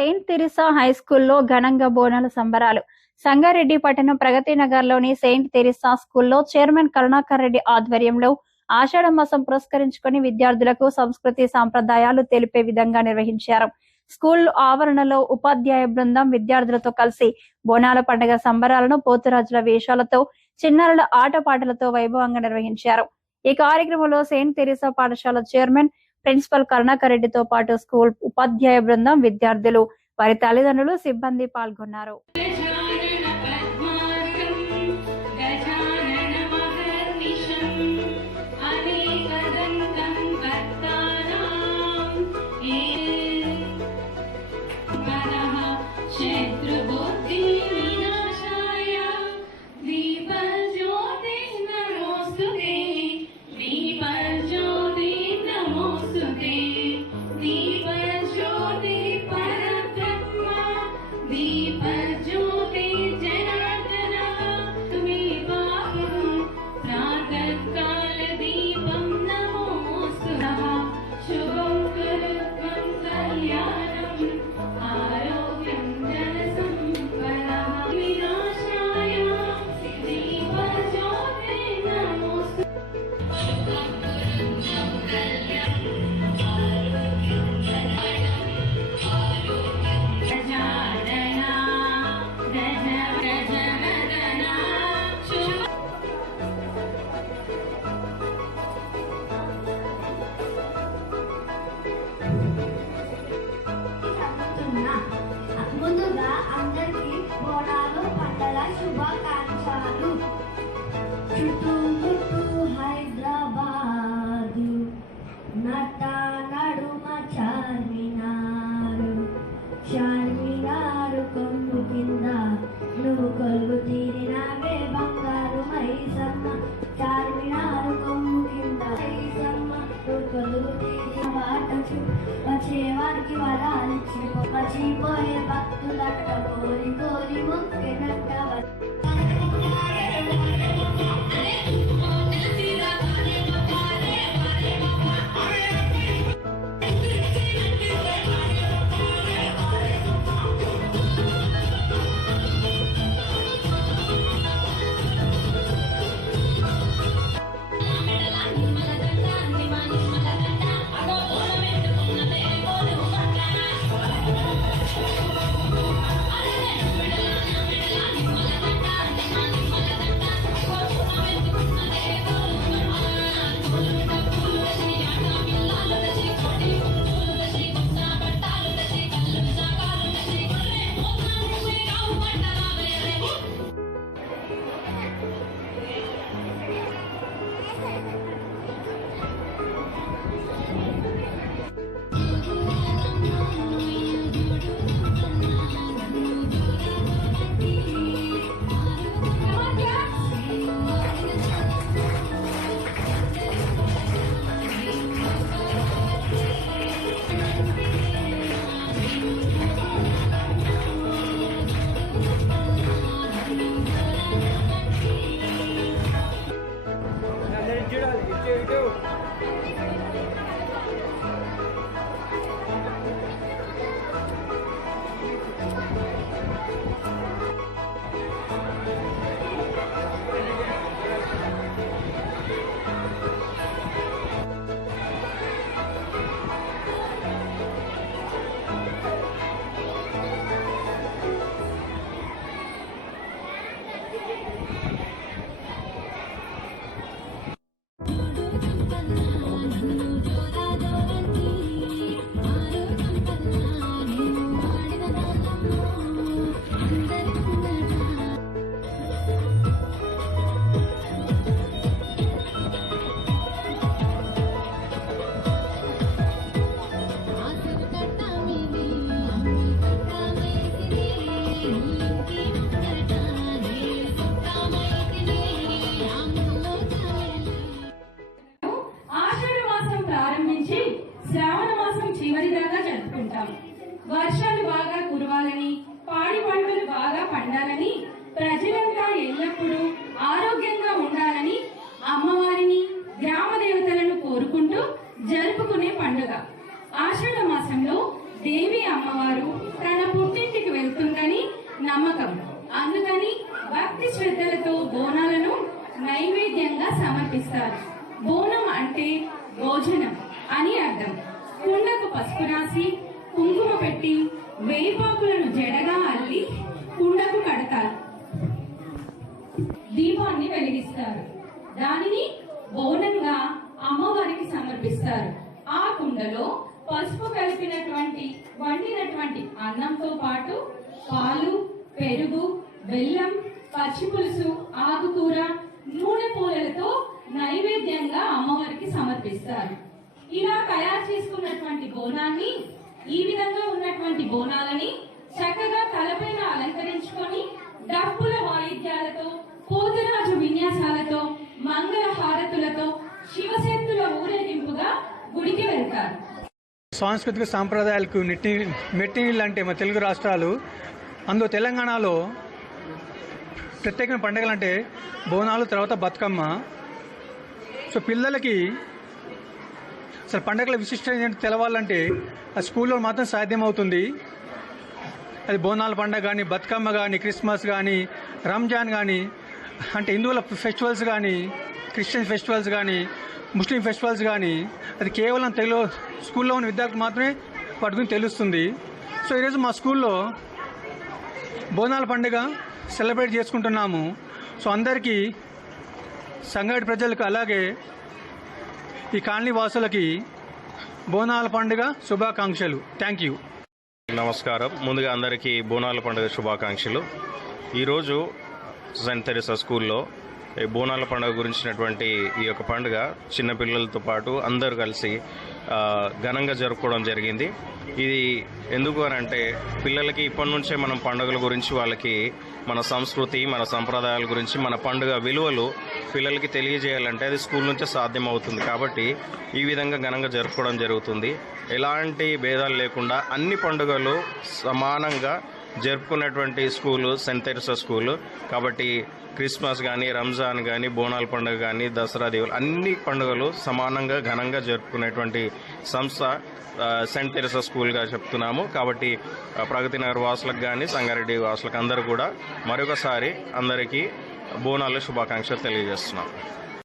Saint Teresa high స్కూల్లో ఘనంగా బోనాల సంబరాలు. సంగారెడ్డి పట్టణం ప్రగతి నగర్ లోని సెయింట్ తెరిసా స్కూల్లో చైర్మన్ కరుణాకర్ రెడ్డి ఆధ్వర్యంలో ఆషాఢ మాసం పురస్కరించుకుని విద్యార్థులకు సంస్కృతి సాంప్రదాయాలు తెలిపే విధంగా నిర్వహించారు. స్కూల్ ఆవరణలో ఉపాధ్యాయ బృందం విద్యార్థులతో కలిసి బోనాల పండుగ సంబరాలను పోతురాజుల వేషాలతో, చిన్నారుల ఆటపాటలతో వైభవంగా నిర్వహించారు. ఈ కార్యక్రమంలో సెయింట్ తెరిసా పాఠశాల చైర్మన్, ప్రిన్సిపల్ కరుణాకర్ రెడ్డితో పాటు స్కూల్ ఉపాధ్యాయ బృందం, విద్యార్థులు, వారి తల్లిదండ్రులు, సిబ్బంది పాల్గొన్నారు. ముందుగా అందరికీ బోనాలు పండుగ శుభాకాంక్షలు. చుట్టూ హైదరాబాదు నట నడుమ చార్మినారు కొమ్ము కింద నువ్వు కొలువు తీరినవే బంగారు మైసమ్మ. చార్మినారు కొమ్ము కింద మైసమ్మ నువ్వు కొలువు తీరిన వచ్చేవారికి వరాలిచ్చి మర్చిపోయే భక్తులట్ట కోరి కోరి మొక్కెనట్ట. నైవేద్యంగా సమర్పిస్తారు. బోనం అంటే భోజనం అని అర్థం. కుండకు పసుపు రాసి కుంకుమ పెట్టి వేపాకులను జడగా అల్లి కుండకు కడతారు. దీపాన్ని వెలిగిస్తారు. దానిని బోనంగా అమ్మవారికి సమర్పిస్తారు. ఆ కుండలో పసుపు కలిపినటువంటి వండినటువంటి అన్నంతో పాటు పాలు, పెరుగు, బెల్లం, పచ్చి పులుసు, ఆకుకూర, నూనె పూలలతో నైవేద్యంగా అమ్మవారికి సమర్పిస్తారు. ఇలా తయారు చేసుకున్నటువంటి బోనాన్ని, ఈ విధంగా ఉన్నటువంటి బోనాలని చక్కగా తలపైన అలంకరించుకొని డప్పుల వాయిద్యాలతో, పోతురాజు విన్యాసాలతో, మంగళ హారతులతో శివశక్తుల ఊరేగింపుగా గుడికి వెళ్తారు. సాంస్కృతిక సాంప్రదాయాలకు మెట్టినీళ్ళు అంటే మన తెలుగు రాష్ట్రాలు, అందులో తెలంగాణలో ప్రత్యేకమైన పండుగలు అంటే బోనాలు, తర్వాత బతుకమ్మ. సో పిల్లలకి అసలు పండుగల విశిష్టత ఏంటంటే తెలవాలంటే ఆ స్కూల్లో మాత్రం సాధ్యమవుతుంది. అది బోనాల పండుగ కానీ, బతుకమ్మ కానీ, క్రిస్మస్ కానీ, రంజాన్ కానీ, అంటే హిందువుల ఫెస్టివల్స్ కానీ, క్రిస్టియన్ ఫెస్టివల్స్ కానీ, ముస్లిం ఫెస్టివల్స్ కానీ, అది కేవలం తెలుగు స్కూల్లో ఉన్న విద్యార్థులకు మాత్రమే పట్టుకుని తెలుస్తుంది. సో ఈరోజు మా స్కూల్లో బోనాల పండుగ సెలబ్రేట్ చేసుకుంటున్నాము. సో అందరికీ, సంగారెడ్డి ప్రజలకు అలాగే ఈ కాలనీ వాసులకి బోనాల పండుగ శుభాకాంక్షలు. Thank you. నమస్కారం. ముందుగా అందరికీ బోనాల పండుగ శుభాకాంక్షలు. ఈరోజు సెయింట్ తెరెసా స్కూల్లో ఈ బోనాల పండుగ గురించినటువంటి ఈ యొక్క పండుగ చిన్నపిల్లలతో పాటు అందరూ కలిసి ఘనంగా జరుపుకోవడం జరిగింది. ఇది ఎందుకు అని అంటే పిల్లలకి ఇప్పటి నుంచే మనం పండుగల గురించి, వాళ్ళకి మన సంస్కృతి, మన సంప్రదాయాల గురించి, మన పండుగ విలువలు పిల్లలకి తెలియజేయాలంటే అది స్కూల్ నుంచే సాధ్యం అవుతుంది. కాబట్టి ఈ విధంగా ఘనంగా జరుపుకోవడం జరుగుతుంది. ఎలాంటి భేదాలు లేకుండా అన్ని పండుగలు సమానంగా జరుపుకునేటువంటి స్కూలు సెయింట్ తెరెసా స్కూలు. కాబట్టి క్రిస్మస్ కానీ, రంజాన్ కానీ, బోనాల పండుగ కానీ, దసరా, దీవులు అన్ని పండుగలు సమానంగా ఘనంగా జరుపుకునేటువంటి సంస్థ సెయింట్ తెరెసా స్కూల్గా చెప్తున్నాము. కాబట్టి ప్రగతి నగర్ వాసులకు కానీ, సంగారెడ్డి వాసులకు అందరూ కూడా మరొకసారి అందరికీ బోనాల శుభాకాంక్షలు తెలియజేస్తున్నాం.